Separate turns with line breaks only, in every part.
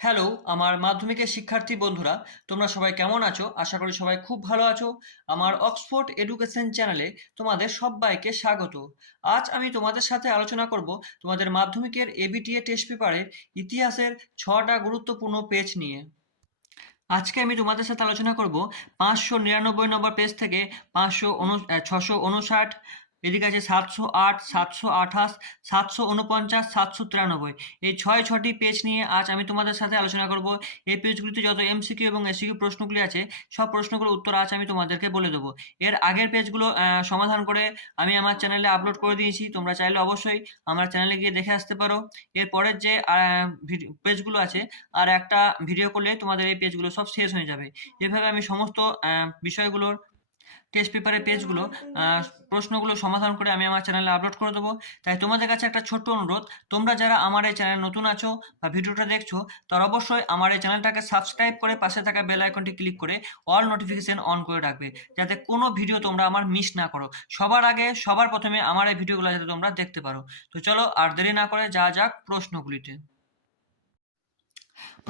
Hello আমার মাধ্যমিকের শিক্ষার্থী বন্ধুরা, তোমরা সবাই কেমন আছো? আশা করি সবাই খুব ভালো আছো। আমার অক্সফোর্ড এডুকেশন চ্যানেলে তোমাদের সবাইকে স্বাগত। আজ আমি তোমাদের সাথে আলোচনা করব তোমাদের মাধ্যমিকের এবিটিএ টেস্ট পেপারের ইতিহাসের ছটা গুরুত্বপূর্ণ পেজ নিয়ে। আজকে আমি তোমাদের সাথে আলোচনা করব পাঁচশো নিরানব্বই নম্বর পেজ থেকে পাঁচশো ছশো উনষাট এদিকে আছে সাতশো আট, সাতশো আঠাশ, সাতশো উনপঞ্চাশ সাতশো তিরানব্বই। এই ছয়, ছটি পেজ নিয়ে আজ আমি তোমাদের সাথে আলোচনা করব। এই পেজগুলিতে যত এমসিকিউ এবং এসিকিউ প্রশ্নগুলি আছে, সব প্রশ্নগুলোর উত্তর আজ আমি তোমাদেরকে বলে দেবো। এর আগের পেজগুলো সমাধান করে আমি আমার চ্যানেলে আপলোড করে দিয়েছি। তোমরা চাইলে অবশ্যই আমার চ্যানেলে গিয়ে দেখে আসতে পারো। এর পরের যে পেজগুলো আছে, আর একটা ভিডিও করলে তোমাদের এই পেজগুলো সব শেষ হয়ে যাবে। এভাবে আমি সমস্ত বিষয়গুলোর টেস্ট পেপারের পেজগুলো প্রশ্নগুলো সমাধান করে আমি আমার চ্যানেলে আপলোড করে দেবো। তাই তোমাদের কাছে একটা ছোট্ট অনুরোধ, তোমরা যারা আমার এই চ্যানেল নতুন আছো বা ভিডিওটা দেখছ, তারা অবশ্যই আমার এই চ্যানেলটাকে সাবস্ক্রাইব করে পাশে থাকা বেল আইকনটি ক্লিক করে অল নোটিফিকেশন অন করে রাখবে। যাতে কোনো ভিডিও তোমরা আমার মিস না করো। সবার আগে, সবার প্রথমে আমার এই ভিডিওগুলো যাতে তোমরা দেখতে পারো। তো চলো আর দেরি না করে যা যাক প্রশ্নগুলিতে।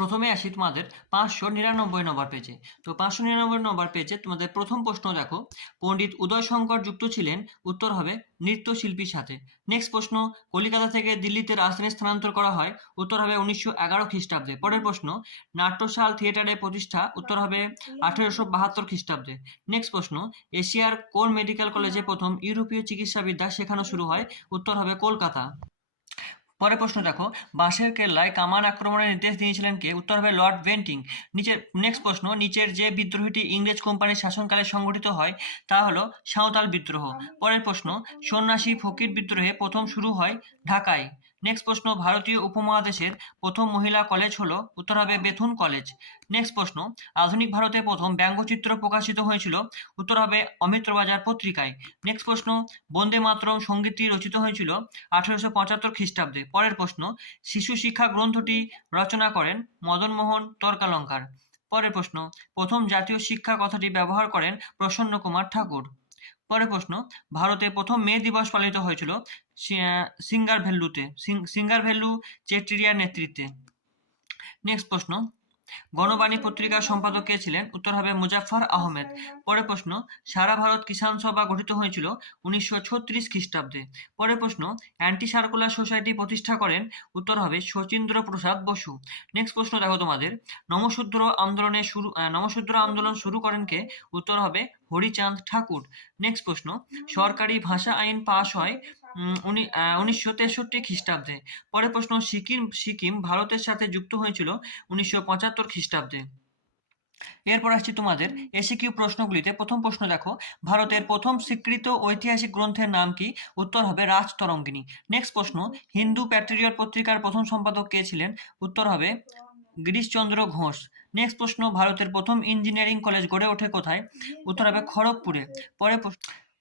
প্রথমে আসি তোমাদের পাঁচশো নিরানব্বই নম্বর পেজে তো পাঁচশো নিরানব্বই নম্বর পেজে তোমাদের প্রথম প্রশ্ন দেখো, পণ্ডিত উদয় শঙ্কর যুক্ত ছিলেন, উত্তর হবে নৃত্যশিল্পীর সাথে। নেক্সট প্রশ্ন, কলিকাতা থেকে দিল্লিতে রাজধানী স্থানান্তর করা হয়, উত্তর হবে উনিশশো এগারো খ্রিস্টাব্দে। পরের প্রশ্ন, নাট্যশাল থিয়েটারের প্রতিষ্ঠা, উত্তর হবে আঠেরোশো বাহাত্তর খ্রিস্টাব্দে। নেক্সট প্রশ্ন, এশিয়ার কোন মেডিকেল কলেজে প্রথম ইউরোপীয় চিকিৎসাবিদ্যা শেখানো শুরু হয়, উত্তর হবে কলকাতা। পরের প্রশ্ন দেখো, বাঁশের কেল্লায় কামান আক্রমণের নির্দেশ দিয়েছিলেন কে? উত্তর হবে লর্ড বেন্টিং। নিচের নেক্সট প্রশ্ন, নিচের যে বিদ্রোহটি ইংরেজ কোম্পানির শাসনকালে সংগঠিত হয়, তা হলো সাঁওতাল বিদ্রোহ। পরের প্রশ্ন, সন্ন্যাসী ফকির বিদ্রোহে প্রথম শুরু হয় ঢাকায়। নেক্সট প্রশ্ন, ভারতীয় উপমহাদেশের প্রথম মহিলা কলেজ হলো উত্তর হবে বেথুন কলেজ। নেক্সট প্রশ্ন, আধুনিক ভারতে প্রথম ব্যঙ্গচিত্র প্রকাশিত হয়েছিল উত্তর হবে অমিত্রবাজার পত্রিকায়। নেক্সট প্রশ্ন, বন্দে মাতরম সঙ্গীতটি রচিত হয়েছিল আঠারোশো পঁচাত্তর খ্রিস্টাব্দে। পরের প্রশ্ন, শিশু শিক্ষা গ্রন্থটি রচনা করেন মদনমোহন তর্কালঙ্কার। পরের প্রশ্ন, প্রথম জাতীয় শিক্ষা কথাটি ব্যবহার করেন প্রসন্ন কুমার ঠাকুর। পরের প্রশ্ন, ভারতে প্রথম মে দিবস পালিত হয়েছিল সিঙ্গার ভ্যালুতে সিঙ্গার ভ্যালু চেট্রিয়ার নেতৃত্বে। নেক্সট প্রশ্ন গণবাণী পত্রিকার সম্পাদক কে ছিলেন? উত্তর হবে মুজাফফর আহমেদ। পরে প্রশ্ন, সারা ভারত কিষাণ সভা গঠিত হয়েছিল উনিশশো ছত্রিশ খ্রিস্টাব্দে। পরে প্রশ্ন অ্যান্টি সার্কুলার সোসাইটি প্রতিষ্ঠা করেন? উত্তর হবে শচীন্দ্র প্রসাদ বসু। নেক্সট প্রশ্ন দেখো তোমাদের। নমশূদ্র আন্দোলনে শুরু নমশূদ্র আন্দোলন শুরু করেন কে? উত্তর হবে হরিচাঁদ ঠাকুর। নেক্সট প্রশ্ন, সরকারি ভাষা আইন পাশ হয়? উনিশশো তেষট্টি খ্রিস্টাব্দে। পরের প্রশ্ন, সিকিম সিকিম ভারতের সাথে যুক্ত হয়েছিল উনিশশো পঁচাত্তর খ্রিস্টাব্দে। এরপর আসছি তোমাদের এসিকিউ প্রশ্নগুলিতে। প্রথম প্রশ্ন দেখো, ভারতের প্রথম স্বীকৃত ঐতিহাসিক গ্রন্থের নাম কি? উত্তর হবে রাজতরঙ্গিনী নেক্সট প্রশ্ন, হিন্দু প্যাট্রিয়ট পত্রিকার প্রথম সম্পাদক কে ছিলেন? উত্তর হবে গিরিশচন্দ্র ঘোষ। নেক্সট প্রশ্ন, ভারতের প্রথম ইঞ্জিনিয়ারিং কলেজ গড়ে ওঠে কোথায়? উত্তর হবে খড়গপুরে। পরে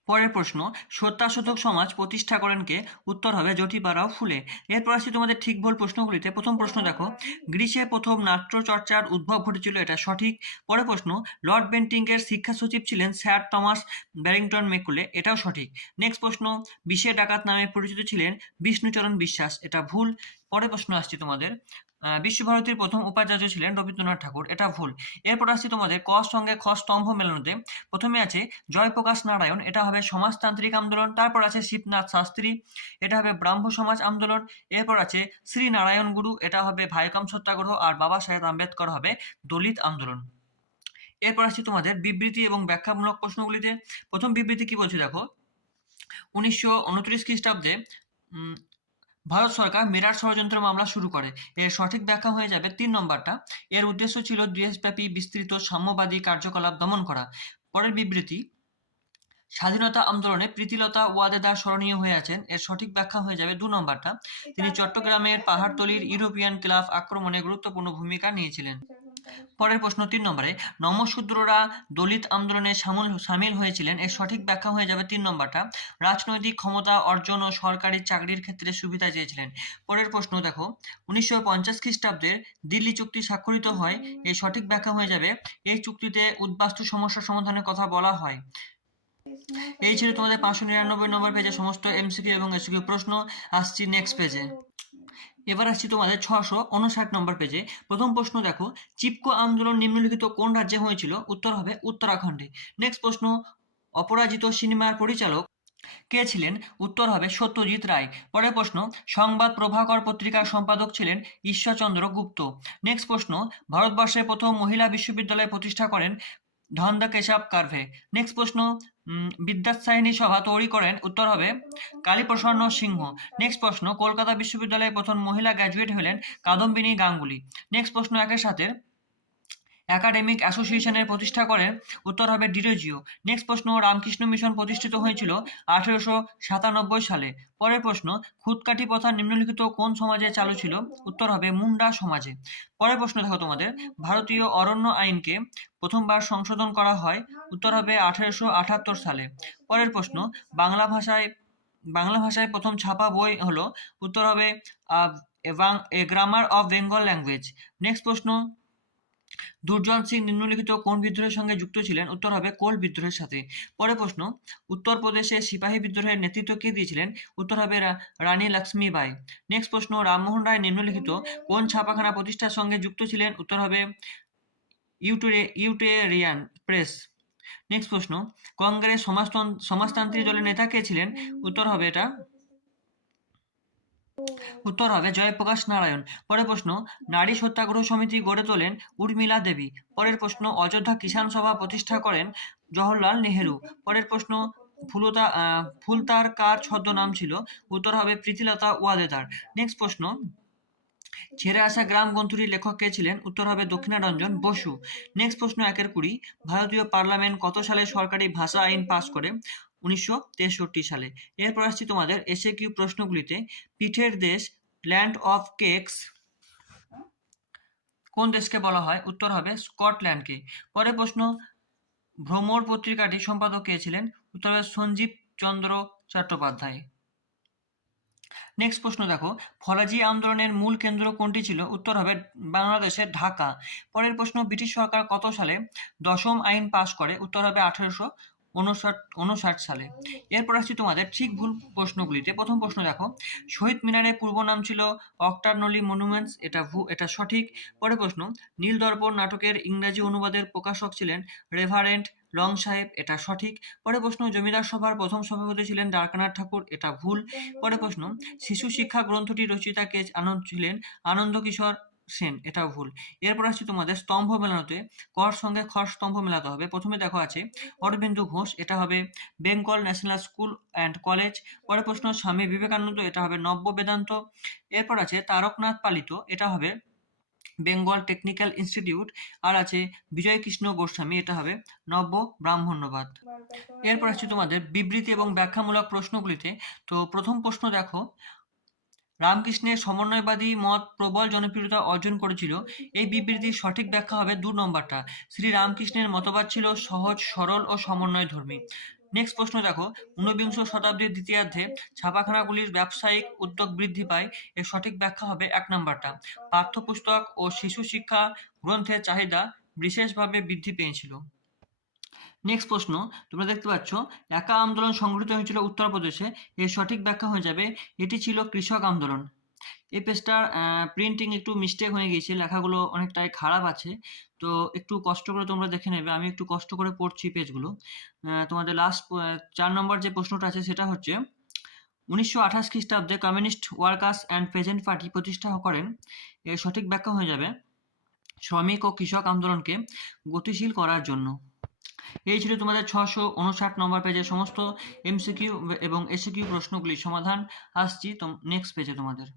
পরের প্রশ্ন সত্যাশোধক সমাজ প্রতিষ্ঠা করেন কে? উত্তর হবে জ্যোতিবারাও ফুলে। এরপর আসছি তোমাদের ঠিক ভুল প্রশ্নগুলিতে। প্রথম প্রশ্ন দেখো গ্রীসে প্রথম নাট্যচর্চার উদ্ভব ঘটেছিল, এটা সঠিক। পরের প্রশ্ন, লর্ড বেন্টিংয়ের শিক্ষা সচিব ছিলেন স্যার টমাস ব্যারিংটন মেকুলে, এটাও সঠিক। নেক্সট প্রশ্ন বিশে ডাকাত নামে পরিচিত ছিলেন বিষ্ণুচরণ বিশ্বাস, এটা ভুল। পরের প্রশ্ন আসছে তোমাদের বিশ্বভারতীর প্রথম উপাচার্য ছিলেন রবীন্দ্রনাথ ঠাকুর। এটা ভুল। এরপর আসছে তোমাদের ক সঙ্গে খ স্তম্ভ মেলানোতে। প্রথমে আছে জয়প্রকাশ নারায়ণ, এটা হবে সমাজতান্ত্রিক আন্দোলন, তারপর আছে শিবনাথ শাস্ত্রী, এটা হবে ব্রাহ্ম সমাজ আন্দোলন, এরপর আছে শ্রী নারায়ণ গুরু, এটা হবে ভাইকম সত্যাগ্রহ আর বাবা সাহেব আম্বেদকর হবে দলিত আন্দোলন। এরপর আসছি তোমাদের বিবৃতি এবং ব্যাখ্যামূলক প্রশ্নগুলিতে। প্রথম বিবৃতি কি বলছে দেখো? উনিশশো উনত্রিশ খ্রিস্টাব্দে ভারত সরকার মিরাট ষড়যন্ত্র মামলা শুরু করে। এর সঠিক ব্যাখ্যা হয়ে যাবে তিন নম্বরটা। এর উদ্দেশ্য ছিল দেশব্যাপী বিস্তৃত সাম্যবাদী কার্যকলাপ দমন করা। পরের বিবৃতি, স্বাধীনতা আন্দোলনে প্রীতিলতা ওয়াদেদার স্মরণীয় হয়ে আছেন। এর সঠিক ব্যাখ্যা হয়ে যাবে দু নম্বরটা। তিনি চট্টগ্রামের পাহাড়তলির ইউরোপিয়ান ক্লাব আক্রমণে গুরুত্বপূর্ণ ভূমিকা নিয়েছিলেন। পরের প্রশ্ন তিন নম্বরে, নমশূদ্ররা দলিত আন্দোলনে সামল, সামিল হয়েছিলেন। এর সঠিক ব্যাখ্যা হয়ে যাবে তিন নম্বরটা। রাজনৈতিক ক্ষমতা অর্জন ও সরকারি চাকরির ক্ষেত্রে সুবিধা চেয়েছিলেন। পরের প্রশ্ন দেখো, উনিশশো পঞ্চাশ খ্রিস্টাব্দের দিল্লি চুক্তি স্বাক্ষরিত হয়। এর সঠিক ব্যাখ্যা হয়ে যাবে, এই চুক্তিতে উদ্বাস্তু সমস্যা সমাধানের কথা বলা হয়। এই ছিল তোমাদের পাঁচশো নিরানব্বই নম্বর পেজে সমস্ত এমসিকিউ এবং এসিকিউ প্রশ্ন। আসছি নেক্সট পেজে এবার আসছি তোমাদের ছশো উনষাট নম্বর পেজে প্রথম প্রশ্ন দেখো, চিপকো আন্দোলন নিম্নলিখিত কোন রাজ্যে হয়েছিল? উত্তর হবে উত্তরাখণ্ডে। নেক্সট প্রশ্ন, অপরাজিত সিনেমার পরিচালক কে ছিলেন? উত্তর হবে সত্যজিৎ রায়। পরের প্রশ্ন, সংবাদ প্রভাকর পত্রিকার সম্পাদক ছিলেন ঈশ্বরচন্দ্র গুপ্ত। নেক্সট প্রশ্ন ভারতবর্ষের প্রথম মহিলা বিশ্ববিদ্যালয় প্রতিষ্ঠা করেন ধন্দা কেশব কার্ভে। নেক্সট প্রশ্ন বিদ্যাসাহিনী সভা তৈরি করেন, উত্তর হবে কালীপ্রসন্ন সিংহ। নেক্সট প্রশ্ন, কলকাতা বিশ্ববিদ্যালয়ে প্রথম মহিলা গ্র্যাজুয়েট হলেন কাদম্বিনী গাঙ্গুলি। নেক্সট প্রশ্ন একের সাথে একাডেমিক অ্যাসোসিয়েশনের প্রতিষ্ঠা করেন উত্তর হবে ডিরোজিও নেক্সট প্রশ্ন, রামকৃষ্ণ মিশন প্রতিষ্ঠিত হয়েছিল আঠেরোশো সাতানব্বই সালে। পরের প্রশ্ন খুদকাঠি প্রথা নিম্নলিখিত কোন সমাজে চালু ছিল? উত্তর হবে মুন্ডা সমাজে। পরের প্রশ্ন দেখো তোমাদের, ভারতীয় অরণ্য আইনকে প্রথমবার সংশোধন করা হয়, উত্তর হবে আঠেরোশো আঠাত্তর সালে। পরের প্রশ্ন, বাংলা ভাষায় বাংলা ভাষায় প্রথম ছাপা বই হলো, উত্তর হবে A, grammar of Bengal language. Next প্রশ্ন দুর্জন সিং নিম্নলিখিত কোন বিদ্রোহের সঙ্গে যুক্ত ছিলেন? উত্তর হবে কোল বিদ্রোহের সাথে। পরে প্রশ্ন, উত্তরপ্রদেশে সিপাহী বিদ্রোহের নেতৃত্ব কে দিয়েছিলেন? উত্তর হবে রানী লক্ষ্মীবাই নেক্সট প্রশ্ন, রামমোহন রায় নিম্নলিখিত কোন ছাপাখানা প্রতিষ্ঠার সঙ্গে যুক্ত ছিলেন? উত্তর হবে ইউটেরে, ইউটেরিয়ান প্রেস। নেক্সট প্রশ্ন, কংগ্রেস সমাজতন্ত্র সমাজতান্ত্রিক দলের নেতা কে ছিলেন? উত্তর হবে এটা উত্তর হবে জয়প্রকাশ নারায়ণ। পরের প্রশ্ন, নারী সত্যাগ্রহ সমিতি গড়ে তোলেন উর্মিলা দেবী। পরের প্রশ্ন, অযোধ্যা কিষাণ সভা প্রতিষ্ঠা করেন জওহরলাল নেহেরু। পরের প্রশ্ন, ফুলতা ফুলতার কার ছদ্মনাম ছিল? উত্তর হবে প্রীতিলতা ওয়াদেদার। নেক্সট প্রশ্ন, ছেড়ে আসা গ্রাম গ্রন্থটির লেখক কে ছিলেন? উত্তর হবে দক্ষিণারঞ্জন বসু। নেক্সট প্রশ্ন একের কুড়ি, ভারতীয় পার্লামেন্ট কত সালে সরকারি ভাষা আইন পাস করে? উনিশশো তেষট্টি সালে। এরপর আসছি তোমাদের এসে কিউ প্রশ্নগুলিতে। পিঠের দেশ ল্যান্ড অফ কেকস। কোন দেশকে বলা হয়? উত্তর হবে স্কটল্যান্ডকে। পরের প্রশ্ন, ভ্রমর পত্রিকাটি সম্পাদক কে ছিলেন? উত্তর হবে সঞ্জীব চন্দ্র চট্টোপাধ্যায়। নেক্সট প্রশ্ন দেখো ফরাজি আন্দোলনের মূল কেন্দ্র কোনটি ছিল? উত্তর হবে বাংলাদেশের ঢাকা। পরের প্রশ্ন, ব্রিটিশ সরকার কত সালে দশম আইন পাশ করে? উত্তর হবে আঠেরোশো উনষাট সালে। এরপর আসছি তোমাদের ঠিক ভুল প্রশ্নগুলিতে। প্রথম প্রশ্ন দেখো, শহীদ মিনারের পূর্ব নাম ছিল অক্টারনলি মনুমেন্টস, এটা এটা সঠিক। পরে প্রশ্ন নীল দর্পণ নাটকের ইংরাজি অনুবাদের প্রকাশক ছিলেন রেভারেন্ট লং সাহেব এটা সঠিক। পরে প্রশ্ন, জমিদার সভার প্রথম সভাপতি ছিলেন দ্বারকানাথ ঠাকুর, এটা ভুল। পরে প্রশ্ন, শিশু শিক্ষা গ্রন্থটি রচিতা কে আনন্দ, ছিলেন আনন্দ কিশোর সেন এটাও ভুল। এরপর আসছি তোমাদের স্তম্ভ মেলানোতে। কর সঙ্গে খর স্তম্ভ মেলাতে হবে। প্রথমে দেখো আছে, অরবিন্দু ঘোষ, এটা হবে Bengal national school and college. পরের প্রশ্ন, স্বামী বিবেকানন্দ, এটা হবে নব্য বেদান্ত। এরপর আছে, তারকনাথ পালিত, এটা হবে বেঙ্গল টেকনিক্যাল ইনস্টিটিউট। আর আছে বিজয় কৃষ্ণ গোস্বামী, এটা হবে নব্য ব্রাহ্মণ্যবাদ। এরপর আসছে তোমাদের বিবৃতি এবং ব্যাখ্যামূলক প্রশ্নগুলিতে। তো প্রথম প্রশ্ন দেখো রামকৃষ্ণের সমন্বয়বাদী মত প্রবল জনপ্রিয়তা অর্জন করেছিল। এই বিবৃতির সঠিক ব্যাখ্যা হবে দু নম্বরটা। শ্রী রামকৃষ্ণের মতবাদ ছিল সহজ, সরল ও সমন্বয়ধর্মী। নেক্সট প্রশ্ন দেখো। ঊনবিংশ শতাব্দীর দ্বিতীয়ার্ধে ছাপাখানাগুলির ব্যবসায়িক উদ্যোগ বৃদ্ধি পায়। এর সঠিক ব্যাখ্যা হবে এক নম্বরটা। পাঠ্যপুস্তক ও শিশু শিক্ষা গ্রন্থের চাহিদা বিশেষভাবে বৃদ্ধি পেয়েছিল। নেক্সট প্রশ্ন, তোমরা দেখতে পাচ্ছ, একা আন্দোলন সংগঠিত হয়েছিল উত্তরপ্রদেশে। এর সঠিক ব্যাখ্যা হয়ে যাবে, এটি ছিল কৃষক আন্দোলন। এই পেজটার প্রিন্টিং একটু মিস্টেক হয়ে গিয়েছে, লেখাগুলো অনেকটাই খারাপ আছে। তো একটু কষ্ট করে তোমরা দেখে নেবে, আমি একটু কষ্ট করে পড়ছি পেজগুলো। তোমাদের লাস্ট চার নম্বর যে প্রশ্নটা আছে, সেটা হচ্ছে, উনিশশো আঠাশ খ্রিস্টাব্দে communist workers and peasant party প্রতিষ্ঠা করেন। এর সঠিক ব্যাখ্যা হয়ে যাবে, শ্রমিক ও কৃষক আন্দোলনকে গতিশীল করার জন্য। এই ছিল তোমাদের ছশো উনষাট নম্বর পেজের সমস্ত এমসিকিউ এবং এসিকিউ প্রশ্নগুলির সমাধান। আসছি নেক্সট পেজে তোমাদের।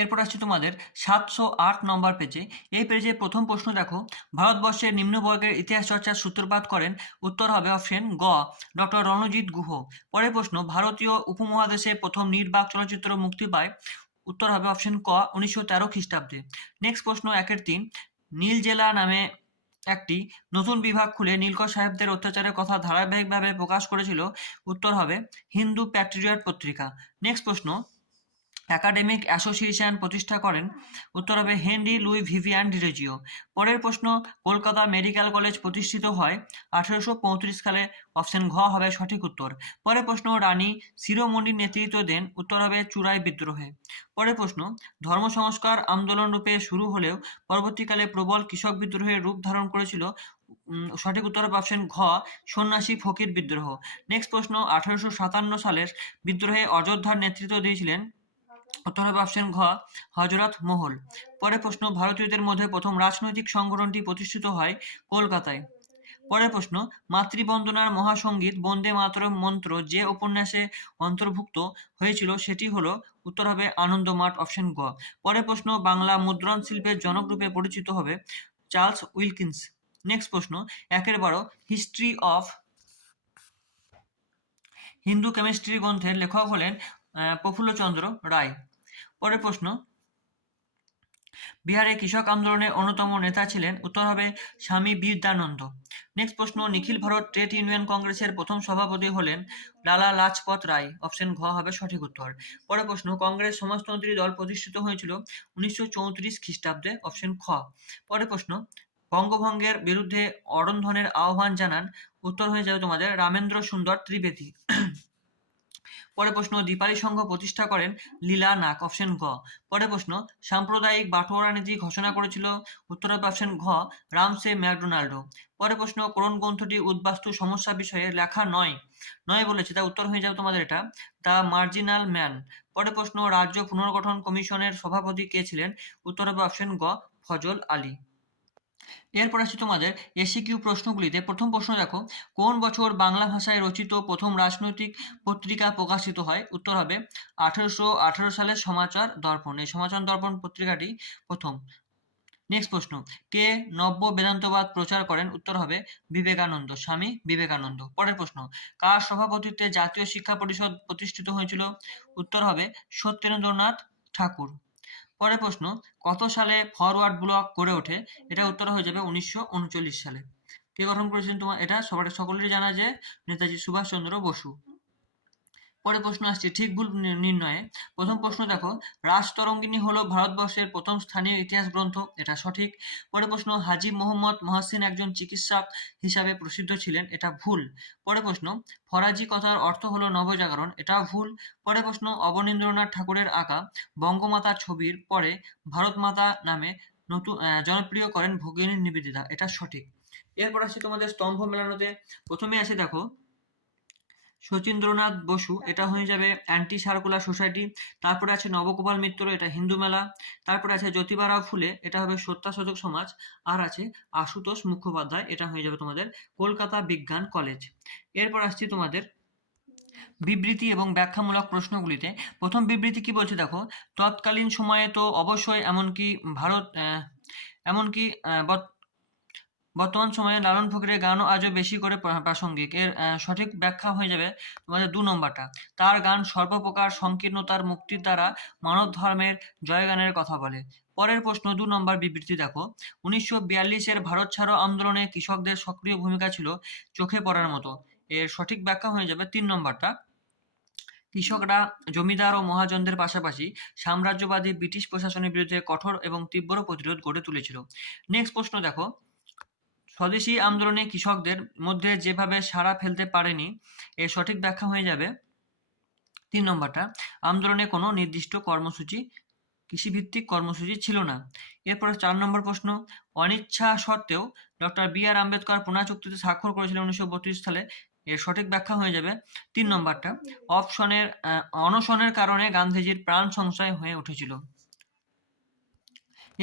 এরপর আসছে তোমাদের সাতশো আট নম্বর পেজে এই পেজে প্রথম প্রশ্ন দেখো, ভারতবর্ষের নিম্নবর্গের ইতিহাস চর্চার সূত্রপাত করেন। উত্তর হবে অপশন গ ডক্টর রণজিৎ গুহ। পরের প্রশ্ন, ভারতীয় উপমহাদেশে প্রথম নির্বাক চলচ্চিত্র মুক্তি পায়। উত্তর হবে অপশন ক, উনিশশো তেরো খ্রিস্টাব্দে। নেক্সট প্রশ্ন, একের তিন, নীল জেলা নামে একটি নতুন বিভাগ খুলে নীলকর সাহেবদের অত্যাচারের কথা ধারাবাহিকভাবে প্রকাশ করেছিল উত্তর হবে হিন্দু প্যাট্রিয়ট পত্রিকা। নেক্সট প্রশ্ন একাডেমিক অ্যাসোসিয়েশন প্রতিষ্ঠা করেন উত্তর হবে হেনরি লুই ভিভিয়ান ডিরেজিও। পরের প্রশ্ন, কলকাতা মেডিকেল কলেজ প্রতিষ্ঠিত হয় আঠেরোশো পঁয়ত্রিশ সালে। অপশন ঘ হবে সঠিক উত্তর। পরের প্রশ্ন, রানী শিরোমণির নেতৃত্ব দেন উত্তর হবে চূড়াই বিদ্রোহে। পরের প্রশ্ন, ধর্ম সংস্কার আন্দোলন রূপে শুরু হলেও পরবর্তীকালে প্রবল কৃষক বিদ্রোহের রূপ ধারণ করেছিল সঠিক উত্তর হবে অপশন ঘ, সন্ন্যাসী ফকির বিদ্রোহ। নেক্সট প্রশ্ন, আঠারোশো সাতান্ন সালের বিদ্রোহে অযোধ্যার নেতৃত্ব দিয়েছিলেন উত্তর হবে অপশন ঘ হজরত মহল। পরের প্রশ্ন, ভারতীয়দের মধ্যে প্রথম রাজনৈতিক সংগঠনটি প্রতিষ্ঠিত হয় কলকাতায়। পরের প্রশ্ন, মাতৃবন্দনার মহাসঙ্গীত বন্দে মাতর মন্ত্র যে উপন্যাসে অন্তর্ভুক্ত হয়েছিল সেটি হলো উত্তর হবে আনন্দমাঠ অপশন গ। পরের প্রশ্ন, বাংলা মুদ্রণ শিল্পের জনক রূপে পরিচিত হবে চার্লস উইলকিন্স। নেক্সট প্রশ্ন, একের বারো, হিস্ট্রি অফ হিন্দু কেমিস্ট্রি গ্রন্থের লেখক হলেন প্রফুল্লচন্দ্র রায়। পরের প্রশ্ন। বিহারে কৃষক আন্দোলনের অন্যতম নেতা ছিলেন উত্তর হবে স্বামী বিদ্যানন্দ। নেক্সট প্রশ্ন, নিখিল ভারত ট্রেড ইউনিয়ন কংগ্রেসের প্রথম সভাপতি হলেন লালা লাজপত রায়। অপশন ঘ হবে সঠিক উত্তর। পরের প্রশ্ন, কংগ্রেস সমাজতন্ত্রী দল প্রতিষ্ঠিত হয়েছিল উনিশশো চৌত্রিশ খ্রিস্টাব্দে। অপশন খ। পরের প্রশ্ন, বঙ্গভঙ্গের বিরুদ্ধে অরন্ধনের আহ্বান জানান। উত্তর হয়ে যাবে তোমাদের রামেন্দ্র সুন্দর ত্রিবেদী। পরের প্রশ্ন দীপালি সংঘ প্রতিষ্ঠা করেন লীলা নাক অপশন গ। পরে প্রশ্ন, সাম্প্রদায়িক বাটোয়ারা নীতি ঘোষণা করেছিল, উত্তর অপশন ঘ, রামসে ম্যাকডোনাল্ডো। পরে প্রশ্ন কোন গ্রন্থটি উদ্বাস্তু সমস্যা বিষয়ে লেখা নয়। নয় বলেছে তা উত্তর হয়ে যাবে তোমাদের এটা, দ্য মার্জিনাল ম্যান। পরে প্রশ্ন, রাজ্য পুনর্গঠন কমিশনের সভাপতি কে ছিলেন? উত্তর হবে অপশন গ, ফজল আলী। এরপর আসছি তোমাদের এসিকিউ প্রশ্নগুলিতে। প্রথম প্রশ্ন দেখো, কোন বছর বাংলা ভাষায় রচিত প্রথম রাজনৈতিক পত্রিকা প্রকাশিত হয়? উত্তর হবে, আঠারোশো আঠারো সালের সমাচার দর্পণ। এই সমাচার দর্পণ পত্রিকাটি প্রথম। নেক্সট প্রশ্ন, কে নব্য বেদান্তবাদ প্রচার করেন? উত্তর হবে, বিবেকানন্দ, স্বামী বিবেকানন্দ। পরের প্রশ্ন, কার সভাপতিত্বে জাতীয় শিক্ষা পরিষদ প্রতিষ্ঠিত হয়েছিল? উত্তর হবে, সত্যেন্দ্রনাথ ঠাকুর। পরের প্রশ্ন, কত সালে ফরওয়ার্ড ব্লক গড়ে ওঠে? এটা উত্তর হয়ে যাবে উনিশশো উনচল্লিশ সালে। কে গঠন করেছেন তোমার এটা সবার, সকলেরই জানা যে নেতাজি সুভাষচন্দ্র বসু। পরের প্রশ্ন আসছে, ঠিক ভুল নির্ণয়ে। প্রথম প্রশ্ন দেখো, রাজতরঙ্গিনী হলো ভারতবর্ষের প্রথম স্থানীয় ইতিহাস গ্রন্থ, এটা সঠিক। পরে প্রশ্ন, হাজি মোহাম্মদ মহাসিন একজন চিকিৎসক হিসাবে প্রসিদ্ধ ছিলেন, এটা ভুল। পরে প্রশ্ন, ফরাজি কথার অর্থ হলো নবজাগরণ এটা ভুল। পরে প্রশ্ন, অবনীন্দ্রনাথ ঠাকুরের আঁকা বঙ্গমাতার ছবির পরে ভারত মাতা নামে নতুন জনপ্রিয় করেন ভগিনী নিবেদিতা, এটা সঠিক। এরপর আসছে তোমাদের স্তম্ভ মেলানোতে। প্রথমে আসে দেখো শচীন্দ্রনাথ বসু, এটা হয়ে যাবে অ্যান্টি সার্কুলার সোসাইটি তারপরে আছে নবগোপাল মিত্র, এটা হিন্দু মেলা, তারপরে আছে জ্যোতিবারাও ফুলে, এটা হবে সত্যাশোধক সমাজ, আর আছে আশুতোষ মুখোপাধ্যায়, এটা হয়ে যাবে তোমাদের কলকাতা বিজ্ঞান কলেজ। এরপর আসছি তোমাদের বিবৃতি এবং ব্যাখ্যামূলক প্রশ্নগুলিতে। প্রথম বিবৃতি কি বলছে দেখো, তৎকালীন সময়ে তো অবশ্যই এমনকি ভারত এমনকি বর্তমান সময়ে লালন ফকিরের গানও আজও বেশি করে প্রাসঙ্গিক। এর সঠিক ব্যাখ্যা হয়ে যাবে তোমাদের দু নম্বরটা। তার গান সর্বপ্রকার সংকীর্ণতার মুক্তির দ্বারা মানব ধর্মের জয়গানের কথা বলে। পরের প্রশ্ন, দু নম্বর বিবৃতি দেখো। উনিশশো বিয়াল্লিশের ভারত ছাড়ো আন্দোলনে কৃষকদের সক্রিয় ভূমিকা ছিল চোখে পড়ার মতো। এর সঠিক ব্যাখ্যা হয়ে যাবে তিন নম্বরটা। কৃষকরা, জমিদার ও মহাজনদের পাশাপাশি সাম্রাজ্যবাদী ব্রিটিশ প্রশাসনের বিরুদ্ধে কঠোর এবং তীব্র প্রতিরোধ গড়ে তুলেছিল। নেক্সট প্রশ্ন দেখো। স্বদেশী আন্দোলনে কৃষকদের মধ্যে যেভাবে সাড়া ফেলতে পারেনি, এর সঠিক ব্যাখ্যা হয়ে যাবে তিন নম্বরটা। আন্দোলনে কোনো নির্দিষ্ট কর্মসূচি, কৃষিভিত্তিক কর্মসূচি ছিল না। এরপরে চার নম্বর প্রশ্ন, অনিচ্ছা সত্ত্বেও doctor B R Ambedkar Poona চুক্তিতে স্বাক্ষর করেছিলেন উনিশশো বত্রিশ সালে, এর সঠিক ব্যাখ্যা হয়ে যাবে তিন নম্বরটা। অপশনের অনশনের কারণে গান্ধীজির প্রাণ সংশয় হয়ে উঠেছিল।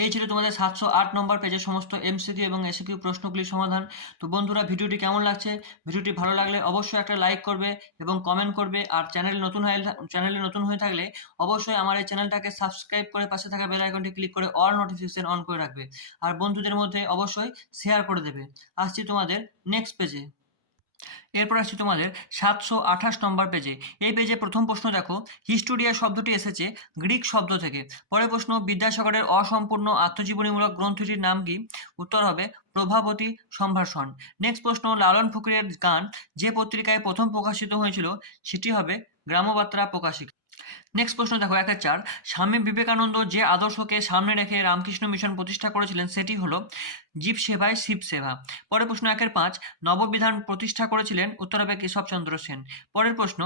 এই ছিল তোমাদের সাতশো আট নম্বর পেজের সমস্ত এমসিকিউ এবং এসিকিউ প্রশ্নগুলির সমাধান। তো বন্ধুরা, ভিডিওটি কেমন লাগছে? ভিডিওটি ভালো লাগলে অবশ্যই একটা লাইক করবে এবং কমেন্ট করবে। আর চ্যানেল নতুন হয়ে চ্যানেলে নতুন হয়ে থাকলে অবশ্যই আমার এই চ্যানেলটাকে সাবস্ক্রাইব করে পাশে থাকা বেল আইকনটি ক্লিক করে অল নোটিফিকেশন অন করে রাখবে। আর বন্ধুদের মধ্যে অবশ্যই শেয়ার করে দেবে। আসছি তোমাদের নেক্সট পেজে এরপর আসছি তোমাদের সাতশো আঠাশ নম্বর পেজে এই পেজে প্রথম প্রশ্ন দেখো, হিস্টোরিয়া শব্দটি এসেছে গ্রিক শব্দ থেকে। পরের প্রশ্ন, বিদ্যাসাগরের অসম্পূর্ণ আত্মজীবনীমূলক গ্রন্থটির নাম কি? উত্তর হবে, প্রভাবতী সম্ভাষণ। নেক্সট প্রশ্ন, লালন ফকিরের গান যে পত্রিকায় প্রথম প্রকাশিত হয়েছিল, সেটি হবে গ্রামবার্তা প্রকাশিকা। নেক্সট প্রশ্ন দেখো একটা চার। স্বামী বিবেকানন্দ যে আদর্শকে সামনে রেখে রামকৃষ্ণ মিশন প্রতিষ্ঠা করেছিলেন, সেটি হলো জীব সেবায় শিব সেবা। পরের প্রশ্ন একের পাঁচ। নববিধান প্রতিষ্ঠা করেছিলেন উত্তর হবে কেশবচন্দ্র সেন। পরের প্রশ্ন,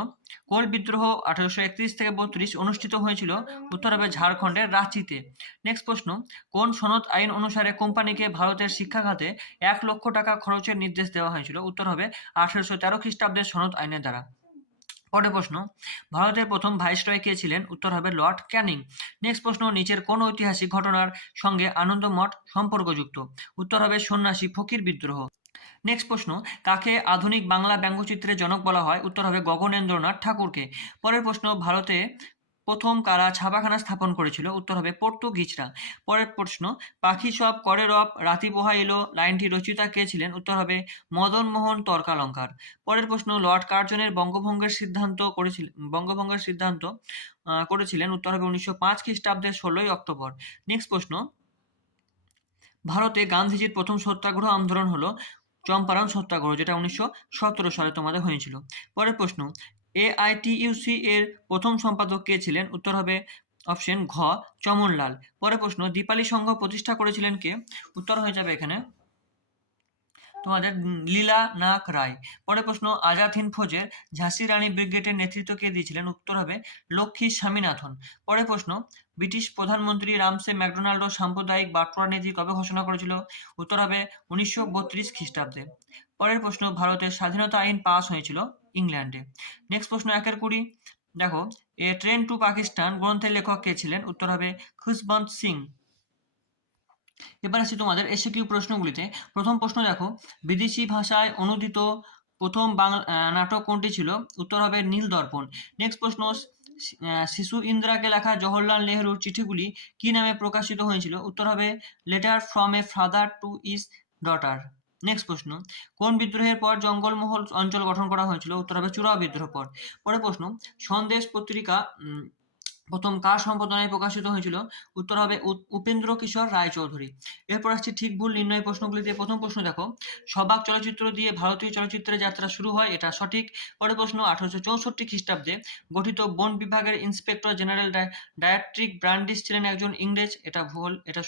কোল বিদ্রোহ আঠারোশো একত্রিশ থেকে বত্রিশ অনুষ্ঠিত হয়েছিল, উত্তর হবে ঝাড়খণ্ডের রাঁচিতে। নেক্সট প্রশ্ন, কোন সনদ আইন অনুসারে কোম্পানিকে ভারতের শিক্ষা খাতে এক লক্ষ টাকা খরচের নির্দেশ দেওয়া হয়েছিল? উত্তর হবে আঠারোশো তেরো খ্রিস্টাব্দের সনদ আইনের দ্বারা। পরের প্রশ্ন, ভারতের প্রথম ভাইসরয় কে ছিলেন? উত্তর হবে লর্ড ক্যানিং। নেক্সট প্রশ্ন, নিচের কোন ঐতিহাসিক ঘটনার সঙ্গে আনন্দমঠ সম্পর্কযুক্ত? উত্তর হবে সন্ন্যাসী ফকির বিদ্রোহ। নেক্সট প্রশ্ন, কাকে আধুনিক বাংলা ব্যঙ্গচিত্রের জনক বলা হয়? উত্তর হবে গগনেন্দ্রনাথ ঠাকুরকে। পরের প্রশ্ন, ভারতে প্রথম কারা ছাপাখানা স্থাপন করেছিল? উত্তর হবে পর্তুগিজরা। পরের প্রশ্ন, পাখি সব করে রব, রাতি পোহা এলো, লাইনটি রচিতা কে ছিলেন? উত্তর হবে মদন মোহন তর্কালঙ্কার। পরের প্রশ্ন, লর্ড কার্জনের বঙ্গভঙ্গের সিদ্ধান্ত করেছিলেন বঙ্গভঙ্গের সিদ্ধান্ত করেছিলেন উত্তর হবে উনিশশো পাঁচ খ্রিস্টাব্দের ষোলোই অক্টোবর। নেক্সট প্রশ্ন, ভারতে গান্ধীজির প্রথম সত্যাগ্রহ আন্দোলন হলো চম্পারণ সত্যাগ্রহ, যেটা উনিশশো সতেরো সালে তোমাদের হয়েছিল। পরের প্রশ্ন এআইটিইউসি এর প্রথম সম্পাদক কে ছিলেন? উত্তর হবে অপশন ঘ, চমনলাল। পরের প্রশ্ন, দীপালি সংঘ প্রতিষ্ঠা করেছিলেন কে? উত্তর হয়ে যাবে এখানে তোমাদের লীলা নাগ রায়। পরের প্রশ্ন, আজাদ হিন্দ ফৌজের ঝাঁসি রানী ব্রিগেডের নেতৃত্ব কে দিয়েছিলেন? উত্তর হবে লক্ষ্মী স্বামীনাথন। পরের প্রশ্ন, ব্রিটিশ প্রধানমন্ত্রী রামসে ম্যাকডোনাল্ড সাম্প্রদায়িক বাটোয়ারা নীতি কবে ঘোষণা করেছিল? উত্তর হবে উনিশশো বত্রিশ খ্রিস্টাব্দে। পরের প্রশ্ন, ভারতের স্বাধীনতা আইন পাস হয়েছিল? ইংল্যান্ডে। নেক্সট প্রশ্ন একের কুড়ি। দেখো, এ ট্রেন টু পাকিস্তান গ্রন্থের লেখক কে ছিলেন? উত্তর হবে খুশবন্ত সিং। এবার আসি তোমাদের এসে কিউ প্রশ্নগুলিতে। প্রথম প্রশ্ন দেখো, বিদেশি ভাষায় অনুদিত প্রথম বাংলা নাটক কোনটি ছিল? উত্তর হবে নীল দর্পণ। নেক্সট প্রশ্ন শিশু ইন্দিরাকে লেখা জওহরলাল নেহরুর চিঠিগুলি কি নামে প্রকাশিত হয়েছিল? উত্তর হবে letter from a father to his daughter next প্রশ্ন, কোন বিদ্রোহের পর জঙ্গলমহল অঞ্চল গঠন করা হয়েছিল? উত্তর হবে চূড়া বিদ্রোহ পর। পরে প্রশ্ন, সন্দেশ পত্রিকা প্রথম কার সম্পাদনায় প্রকাশিত হয়েছিল? উত্তর হবে উপেন্দ্র কিশোর রায়চৌধুরী। এরপর আসছে ঠিক ভুল নির্ণয় প্রশ্নগুলিতে প্রথম প্রশ্ন দেখো। সবাক চলচ্চিত্র দিয়ে ভারতীয় চলচ্চিত্রের যাত্রা শুরু হয়, এটা সঠিক। পরের প্রশ্ন, আঠারোশো চৌষট্টি খ্রিস্টাব্দে গঠিত বন বিভাগের ইন্সপেক্টর জেনারেল ডায়াট্রিক ব্রান্ডিস ছিলেন একজন ইংরেজ, এটা ভুল এটা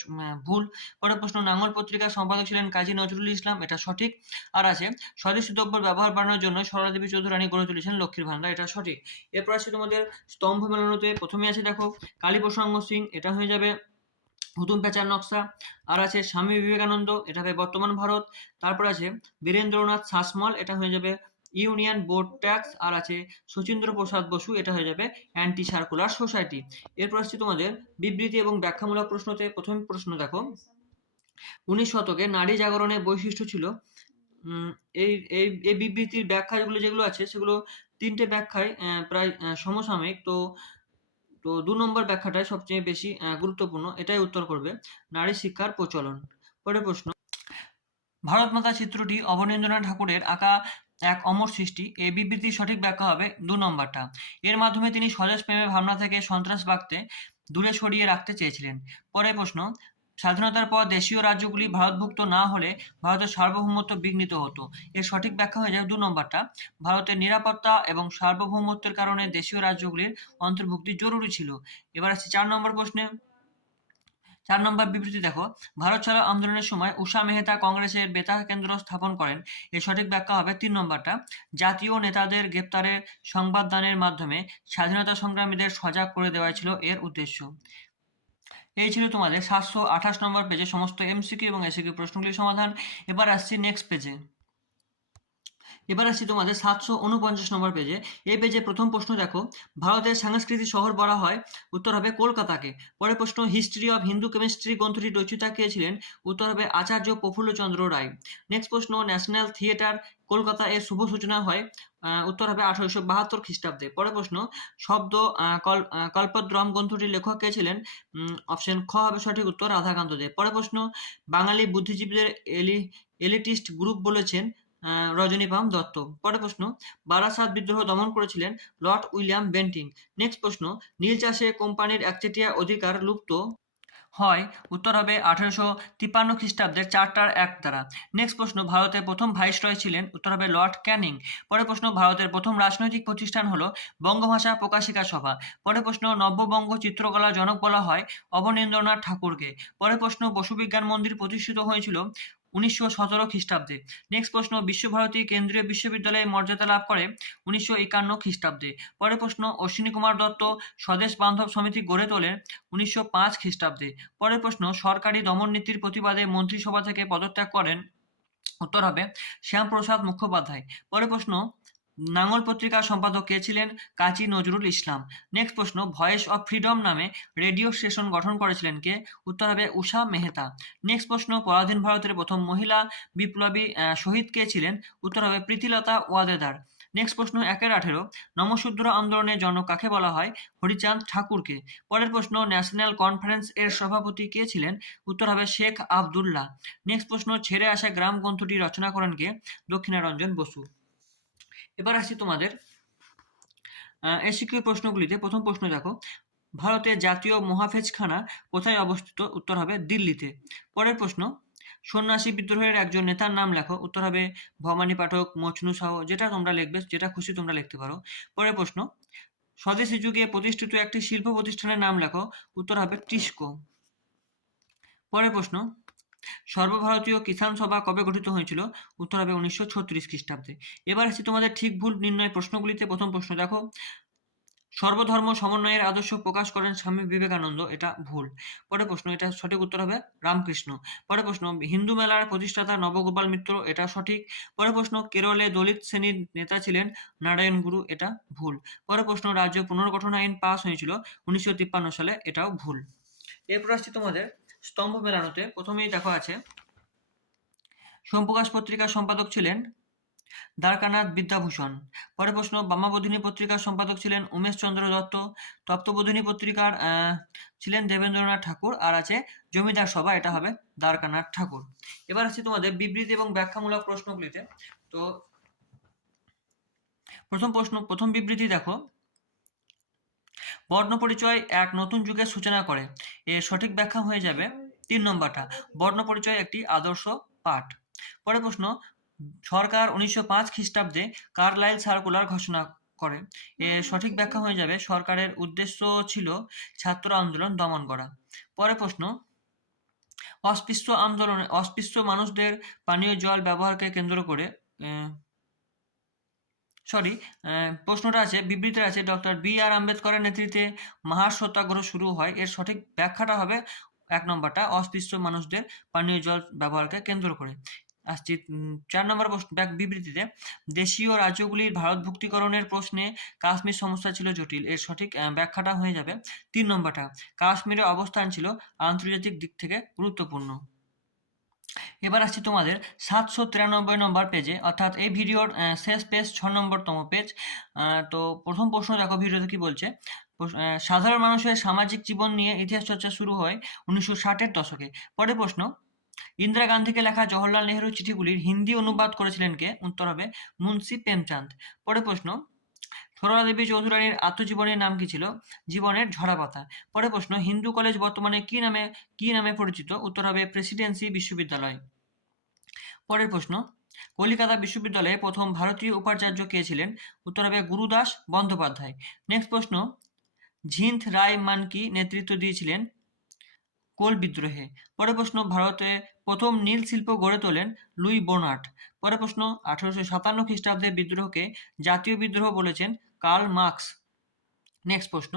ভুল। পরের প্রশ্ন নাঙ্গল পত্রিকার সম্পাদক ছিলেন কাজী নজরুল ইসলাম, এটা সঠিক। আর আছে, স্বদেশি দ্রব্য ব্যবহার বাড়ানোর জন্য সরলা দেবী চৌধুরানী গড়ে তুলেছেন লক্ষ্মীর ভান্ডার এটা সঠিক। এরপর আছে তোমাদের স্তম্ভ মেলানোতে প্রথমে আছে দেখো কালীপ্রসঙ্গ সিং, এটা হয়ে যাবে হুতুম পেঁচার নকশা। আর আছে স্বামী বিবেকানন্দ, এটা হবে বর্তমান ভারত। তারপর আছে বীরেন্দ্রনাথ শাসমল, এটা হয়ে যাবে ইউনিয়ন বোর্ড ট্যাক্স। আর আছে শচীন্দ্র প্রসাদ বসু, এটা হয়ে যাবে অ্যান্টি সার্কুলার সোসাইটি। এরপর আসছে তোমাদের বিবৃতি এবং ব্যাখ্যামূলক প্রশ্নতে। প্রথম প্রশ্ন দেখো, উনিশ শতকে নারী জাগরণের বৈশিষ্ট্য ছিল এই এই এই বিবৃতির ব্যাখ্যাগুলো যেগুলো আছে, সেগুলো তিনটে ব্যাখ্যায় প্রায় সমসাময়িক। তো তো দু নম্বর ব্যাখ্যাটাই সবচেয়ে বেশি গুরুত্বপূর্ণ, এটাই উত্তর করবে, নারী শিক্ষার প্রচলন। পরের প্রশ্ন, ভারত মাতা চিত্রটি অবনীন্দ্রনাথ ঠাকুরের আঁকা এক অমর সৃষ্টি এই বিবৃতি সঠিক ব্যাখ্যা হবে দু নম্বরটা। এর মাধ্যমে তিনি স্বদেশ প্রেমের ভাবনা থেকে সন্ত্রাসবাদকে দূরে সরিয়ে রাখতে চেয়েছিলেন। পরের প্রশ্ন স্বাধীনতার পর দেশীয় রাজ্যগুলি ভারতভুক্ত না হলে ভারতের সার্বভৌমত্ব বিঘ্নিত হতো। এর সঠিক ব্যাখ্যা হয়ে যায় দু নম্বরটা। ভারতের নিরাপত্তা এবং সার্বভৌমত্বের কারণে দেশীয় রাজ্যগুলির অন্তর্ভুক্তি জরুরি ছিল। এবার আসছে চার নম্বর প্রশ্নে। চার নম্বর বিবৃতি দেখো। ভারত ছাড়ো আন্দোলনের সময় উষা মেহতা কংগ্রেসের বেতার কেন্দ্র স্থাপন করেন। এর সঠিক ব্যাখ্যা হবে তিন নম্বরটা। জাতীয় নেতাদের গ্রেপ্তারের সংবাদদানের মাধ্যমে স্বাধীনতা সংগ্রামীদের সজাগ করে দেওয়া ছিল এর উদ্দেশ্য। এই ছিল তোমাদের সাতশো আঠাশ নম্বর পেজে সমস্ত এমসিকিউ এবং এসিকিউ প্রশ্নগুলির সমাধান। এবার আসছি নেক্সট পেজে এবার আসছি তোমাদের সাতশো উনপঞ্চাশ নম্বর পেজে এই পেজে প্রথম প্রশ্ন দেখো, ভারতের সাংস্কৃতিক শহর বলা হয়, উত্তর হবে কলকাতাকে। পরের প্রশ্ন হিস্ট্রি অফ হিন্দু কেমিস্ট্রি গ্রন্থটি রচিতা কে ছিলেন? উত্তর হবে আচার্য প্রফুল্লচন্দ্র রায়। নেক্সট প্রশ্ন ন্যাশনাল থিয়েটার কলকাতা এর শুভ সূচনা হয়। উত্তর হবে আঠারোশো বাহাত্তর খ্রিস্টাব্দে। পরের প্রশ্ন, শব্দ কল্পদ্রম গ্রন্থটির লেখক কে ছিলেন? অপশন খ হবে সঠিক উত্তর রাধাকান্ত দেব পরের প্রশ্ন, বাঙালি বুদ্ধিজীবীদের এলি এলিটিস্ট গ্রুপ বলেছেন রজনীপাম দত্ত। পরের প্রশ্ন, বারাসাত বিদ্রোহ দমন করেছিলেন লর্ড উইলিয়াম বেন্টিং। নেক্সট প্রশ্ন, নীল চাষে কোম্পানির একচেটিয়া অধিকার লুপ্ত হয়। উত্তর হবে আঠেরোশো তিপ্পান্ন খ্রিস্টাব্দের চারটার এক দ্বারা। নেক্সট প্রশ্ন, ভারতের প্রথম ভাইসরয় ছিলেন, উত্তর হবে লর্ড ক্যানিং। পরের প্রশ্ন, ভারতের প্রথম রাজনৈতিক প্রতিষ্ঠান হল বঙ্গভাষা প্রকাশিকা সভা। পরের প্রশ্ন, নব্যবঙ্গ চিত্রকলা জনক বলা হয় অবনীন্দ্রনাথ ঠাকুরকে। পরের প্রশ্ন, বসুবিজ্ঞান মন্দির প্রতিষ্ঠিত হয়েছিল উনিশশো সতেরো খ্রিস্টাব্দে। নেক্সট প্রশ্ন, বিশ্বভারতী কেন্দ্রীয় বিশ্ববিদ্যালয়ে মর্যাদা লাভ করে উনিশশো একান্ন খ্রিস্টাব্দে। পরের প্রশ্ন, অশ্বিনী কুমার দত্ত স্বদেশ বান্ধব সমিতি গড়ে তোলেন উনিশশো পাঁচ খ্রিস্টাব্দে। পরের প্রশ্ন, সরকারি দমন নীতির প্রতিবাদে মন্ত্রিসভা থেকে পদত্যাগ করেন উত্তর হবে শ্যামপ্রসাদ মুখোপাধ্যায়। পরের প্রশ্ন নাঙ্গল পত্রিকার সম্পাদক কে ছিলেন কাজী নজরুল ইসলাম। নেক্সট প্রশ্ন ভয়েস অফ ফ্রিডম নামে রেডিও স্টেশন গঠন করেছিলেন কে? উত্তর হবে উষা মেহতা। নেক্সট প্রশ্ন, পরাধীন ভারতের প্রথম মহিলা বিপ্লবী শহীদ কে ছিলেন? উত্তর হবে প্রীতিলতা ওয়াদেদার। নেক্সট প্রশ্ন, একের আঠেরো, নমশূদ্র আন্দোলনের জনক কাকে বলা হয়? হরিচাঁদ ঠাকুরকে। পরের প্রশ্ন ন্যাশনাল কনফারেন্স এর সভাপতি কে ছিলেন? উত্তর হবে শেখ আবদুল্লাহ। নেক্সট প্রশ্ন, ছেড়ে আসা গ্রাম গ্রন্থটি রচনা করেন কে? দক্ষিণারঞ্জন বসু। এবার আসি তোমাদের। এসিকিউ প্রশ্নগুলিতে। প্রথম প্রশ্ন দেখো ভারতের জাতীয় মহাফেজখানা কোথায় অবস্থিত? উত্তর হবে দিল্লিতে। পরের প্রশ্ন, সন্ন্যাসী বিদ্রোহের একজন নেতার নাম লেখো। উত্তর হবে ভবানী পাঠক মচনু সাহ। যেটা তোমরা লিখবে, যেটা খুশি তোমরা লিখতে পারো। পরের প্রশ্ন, স্বদেশী যুগে প্রতিষ্ঠিত একটি শিল্প প্রতিষ্ঠানের নাম লেখো। উত্তর হবে টিস্কো। পরের প্রশ্ন সর্বভারতীয় কিষাণ সভা কবে গঠিত হয়েছিল? উত্তর হবে উনিশশো ছত্রিশ খ্রিস্টাব্দে। এবার আসছি তোমাদের ঠিক ভুল নির্ণয় প্রশ্নগুলিতে। প্রথম প্রশ্ন, দেখো। সর্বধর্ম সমন্বয়ের আদর্শ প্রকাশ করেন স্বামী বিবেকানন্দ, এটা ভুল। পরের প্রশ্ন, এটা সঠিক উত্তর হবে রামকৃষ্ণ। পরের প্রশ্ন, হিন্দু মেলার প্রতিষ্ঠাতা নবগোপাল মিত্র, এটা সঠিক। পরের প্রশ্ন, কেরলে দলিত শ্রেণির নেতা ছিলেন নারায়ণ গুরু, এটা ভুল। পরের প্রশ্ন, রাজ্য পুনর্গঠন আইন পাস হয়েছিল উনিশশো তিপ্পান্ন সালে, এটাও ভুল। এরপর আসছি তোমাদের স্তম্ভ মেলানোতে প্রথমেই দেখো আছে, সোমপ্রকাশ পত্রিকার সম্পাদক ছিলেন দ্বারকানাথ বিদ্যাভূষণ। পরে প্রশ্ন বামাবোধিনী পত্রিকার সম্পাদক ছিলেন উমেশ চন্দ্র দত্ত। তপ্তবোধিনী পত্রিকার ছিলেন দেবেন্দ্রনাথ ঠাকুর আর আছে জমিদার সভা, এটা হবে দ্বারকানাথ ঠাকুর। এবার আছে তোমাদের বিবৃতি এবং ব্যাখ্যামূলক প্রশ্নগুলিতে। তো প্রথম প্রশ্ন, প্রথম বিবৃতি দেখো। বর্ণ পরিচয় এক নতুন যুগের সূচনা করে। এর সঠিক ব্যাখ্যা হয়ে যাবে তিন নম্বরটা বর্ণ পরিচয় একটি আদর্শ পাঠ। পরের প্রশ্ন, সরকার উনিশশো পাঁচ খ্রিস্টাব্দে কার্লাইল সার্কুলার ঘোষণা করে। এর সঠিক ব্যাখ্যা হয়ে যাবে, সরকারের উদ্দেশ্য ছিল ছাত্র আন্দোলন দমন করা। পরের প্রশ্ন, অস্পৃশ্য আন্দোলনে, অস্পৃশ্য মানুষদের পানীয় জল ব্যবহারকে কেন্দ্র করে সরি প্রশ্নটা আছে বিবৃতি আছে, ডক্টর বি আর আম্বেদকরের নেতৃত্বে মহা সত্যাগ্রহ শুরু হয়। এর সঠিক ব্যাখ্যাটা হবে এক নম্বরটা, অস্পৃশ্য মানুষদের পানীয় জল ব্যবহারকে কেন্দ্র করে। আসছি চার নম্বর বিবৃতিতে, দেশীয় রাজ্যগুলির ভারতভুক্তিকরণের প্রশ্নে কাশ্মীর সমস্যা ছিল জটিল। এর সঠিক ব্যাখ্যাটা হয়ে যাবে। তিন নম্বরটা কাশ্মীরের অবস্থান ছিল আন্তর্জাতিক দিক থেকে গুরুত্বপূর্ণ। এবার আসছি তোমাদের সাতশো তিরানব্বই নম্বর পেজে অর্থাৎ এই ভিডিওর শেষ পেজ ছ নম্বরতম পেজ তো প্রথম প্রশ্ন দেখো ভিডিওতে কি বলছে? সাধারণ মানুষের সামাজিক জীবন নিয়ে ইতিহাস চর্চা শুরু হয় উনিশশো ষাটের দশকে। পরে প্রশ্ন, ইন্দিরা গান্ধীকে লেখা জওহরলাল নেহরু চিঠিগুলির হিন্দি অনুবাদ করেছিলেন কে? উত্তর হবে মুন্সি প্রেমচাঁদ। পরে প্রশ্ন সরলা দেবী চৌধুরানীর আত্মজীবনের নাম কি ছিল? জীবনের ঝরাপাতা পরের প্রশ্ন, হিন্দু কলেজ বর্তমানে কি নামে কি নামে পরিচিত? উত্তর হবে প্রেসিডেন্সি বিশ্ববিদ্যালয়। পরের প্রশ্ন, কলিকাতা বিশ্ববিদ্যালয়ে প্রথম ভারতীয় উপাচার্য কে ছিলেন? উত্তর হবে গুরুদাস বন্দ্যোপাধ্যায়। নেক্সট প্রশ্ন, ঝিন্থ রায় মানকি নেতৃত্ব দিয়েছিলেন? কোল বিদ্রোহে। পরের প্রশ্ন, ভারতে প্রথম নীল শিল্প গড়ে তোলেন লুই বোনার্ট। পরের প্রশ্ন, আঠারোশো সাতান্ন খ্রিস্টাব্দে বিদ্রোহকে জাতীয় বিদ্রোহ বলেছেন কার্ল মার্কস। নেক্সট প্রশ্ন,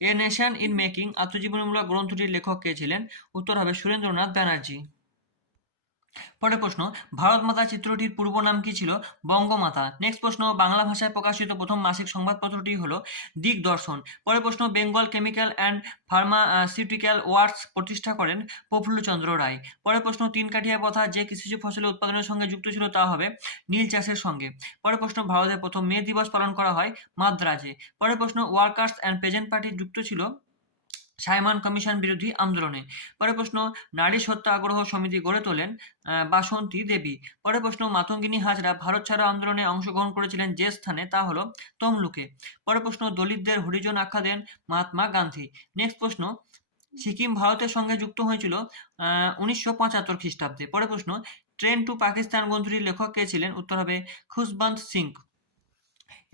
এ নেশন ইন মেকিং আত্মজীবনীমূলক গ্রন্থটির লেখক কে ছিলেন? উত্তর হবে সুরেন্দ্রনাথ ব্যানার্জি। পরের প্রশ্ন, ভারত মাতা চিত্রটির পূর্ব নাম কি ছিল? বঙ্গমাতা। নেক্সট প্রশ্ন, বাংলা ভাষায় প্রকাশিত প্রথম মাসিক সংবাদপত্রটি হলো দিগদর্শন। পরের প্রশ্ন, Bengal chemical and pharmaceutical works প্রতিষ্ঠা করেন প্রফুল্লচন্দ্র রায়। পরের প্রশ্ন, তিন কাঠিয়া পথা যে কৃষিজ ফসলের উৎপাদনের সঙ্গে যুক্ত ছিল তা হবে নীল চাষের সঙ্গে। পরের প্রশ্ন ভারতের প্রথম মে দিবস পালন করা হয় মাদ্রাজে। পরের প্রশ্ন, ওয়ার্কার্স অ্যান্ড পেজেন্ট পার্টি যুক্ত ছিল সাইমন কমিশন বিরোধী আন্দোলনে। পরে প্রশ্ন, নারী সত্যাগ্রহ সমিতি গড়ে তোলেন বাসন্তী দেবী। পরে প্রশ্ন, মাতঙ্গিনী হাজরা ভারত ছাড়ো আন্দোলনে অংশগ্রহণ করেছিলেন যে স্থানে, তা হলো তমলুকে। পরে প্রশ্ন, দলিতদের হরিজন আখ্যা দেন মহাত্মা গান্ধী। নেক্সট প্রশ্ন, সিকিম ভারতের সঙ্গে যুক্ত হয়েছিল উনিশশো পঁচাত্তর খ্রিস্টাব্দে। পরে প্রশ্ন, ট্রেন টু পাকিস্তান গ্রন্থটির লেখক কে ছিলেন? উত্তর হবে খুশবন্ত সিং।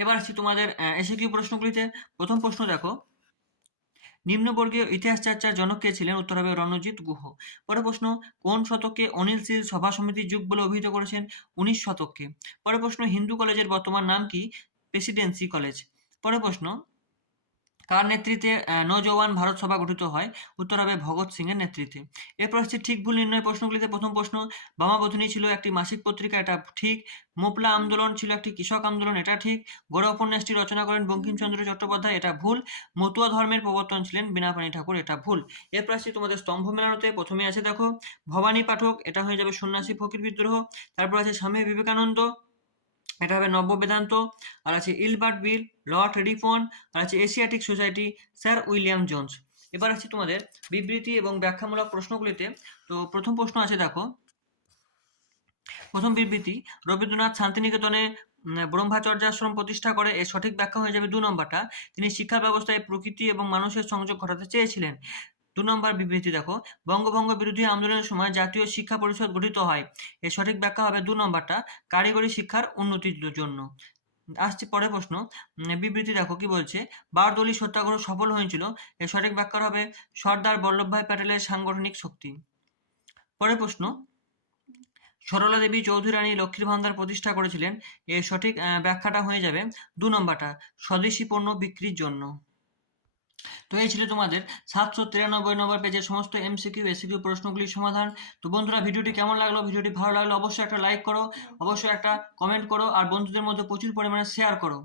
এবার আসছি তোমাদের এসে কি প্রশ্নগুলিতে? প্রথম প্রশ্ন দেখো নিম্নবর্গীয় ইতিহাস চর্চার জনক কে ছিলেন? উত্তর হবে রণজিৎ গুহ। পরে প্রশ্ন, কোন শতকে অনিল সিল সভা সমিতির যুগ বলে অভিহিত করেছেন? উনিশ শতককে পরে প্রশ্ন, হিন্দু কলেজের বর্তমান নাম কি? Presidency college. পরে প্রশ্ন কার নেতৃত্বে নৌজওয়ান ভারত সভা গঠিত হয়? উত্তর হবে ভগৎ সিং এর নেতৃত্বে। এরপর আসছে ঠিক ভুল নির্ণয় প্রশ্নগুলিতে প্রথম প্রশ্ন বামাবধূনী ছিল একটি মাসিক পত্রিকা, এটা ঠিক। মোপলা আন্দোলন ছিল একটি কৃষক আন্দোলন, এটা ঠিক। গড় উপন্যাসটি রচনা করেন বঙ্কিমচন্দ্র চট্টোপাধ্যায়, এটা ভুল। মতুয়া ধর্মের প্রবর্তন ছিলেন বীণাপাণি ঠাকুর, এটা ভুল। এরপর আসছে তোমাদের স্তম্ভ মেলানোতে প্রথমে আছে দেখো, ভবানী পাঠক, এটা হয়ে যাবে সন্ন্যাসী ফকির বিদ্রোহ। তারপর আছে স্বামী বিবেকানন্দ। এটা হবে নব্য বেদান্ত। আর আছে ইলবার্ট বিল লর্ড রিফন, আর আছে Asiatic society, sir William Jones. এবার আছে তোমাদের বিবৃতি এবং ব্যাখ্যামূলক প্রশ্নগুলিতে। তো প্রথম প্রশ্ন আছে, দেখো। প্রথম বিবৃতি, রবীন্দ্রনাথ শান্তিনিকেতনে ব্রহ্মাচর্যাশ্রম প্রতিষ্ঠা করে, এর সঠিক ব্যাখ্যা হয়ে যাবে দু নম্বরটা। তিনি শিক্ষা ব্যবস্থায় প্রকৃতি এবং মানুষের সংযোগ ঘটাতে চেয়েছিলেন। দু নম্বর বিবৃতি দেখো, বঙ্গভঙ্গ বিরোধী আন্দোলনের সময় জাতীয় শিক্ষা পরিষদ গঠিত হয়। এর সঠিক ব্যাখ্যা হবে দু নম্বরটা, কারিগরি শিক্ষার উন্নতির জন্য। আসছে পরে প্রশ্ন বিবৃতি দেখো কি বলছে বারদলি সত্যাগ্রহ সফল হয়েছিল, এর সঠিক ব্যাখ্যা হবে সর্দার বল্লভভাই প্যাটেলের সাংগঠনিক শক্তি। পরের প্রশ্ন, সরলা দেবী চৌধুরী রানী লক্ষ্মীর ভান্ডার প্রতিষ্ঠা করেছিলেন, এর সঠিক ব্যাখ্যাটা হয়ে যাবে দু নম্বরটা, স্বদেশি পণ্য বিক্রির জন্য। তো এই ছিল তোমাদের সাতশো তিরানব্বই নম্বর পেজের সমস্ত এমসিকিউ, এসিকিউ প্রশ্নগুলির সমাধান। তো বন্ধুরা, ভিডিওটি কেমন লাগল? ভিডিওটি ভালো লাগল অবশ্যই একটা লাইক করো, অবশ্যই একটা কমেন্ট করো, আর বন্ধুদের মধ্যে প্রচুর পরিমাণে শেয়ার করো।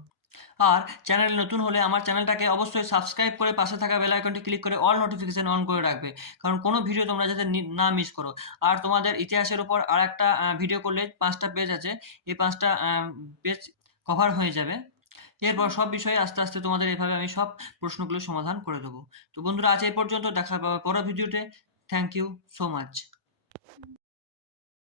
আর চ্যানেল নতুন হলে আমার চ্যানেলটাকে অবশ্যই সাবস্ক্রাইব করে পাশে থাকা বেল আইকনটি ক্লিক করে অল নোটিফিকেশন অন করে রাখবে। কারণ কোনো ভিডিও তোমরা যাতে নি- মিস করো। আর তোমাদের ইতিহাসের উপর আর একটা ভিডিও করলে পাঁচটা পেজ আছে। এই পাঁচটা পেজ কভার হয়ে যাবে। এরপর সব বিষয়ে আস্তে আস্তে তোমাদের এভাবে আমি সব প্রশ্নগুলো সমাধান করে দেবো। তো বন্ধুরা, আজ এই পর্যন্ত। দেখা পাবে পরের ভিডিওতে। Thank you so much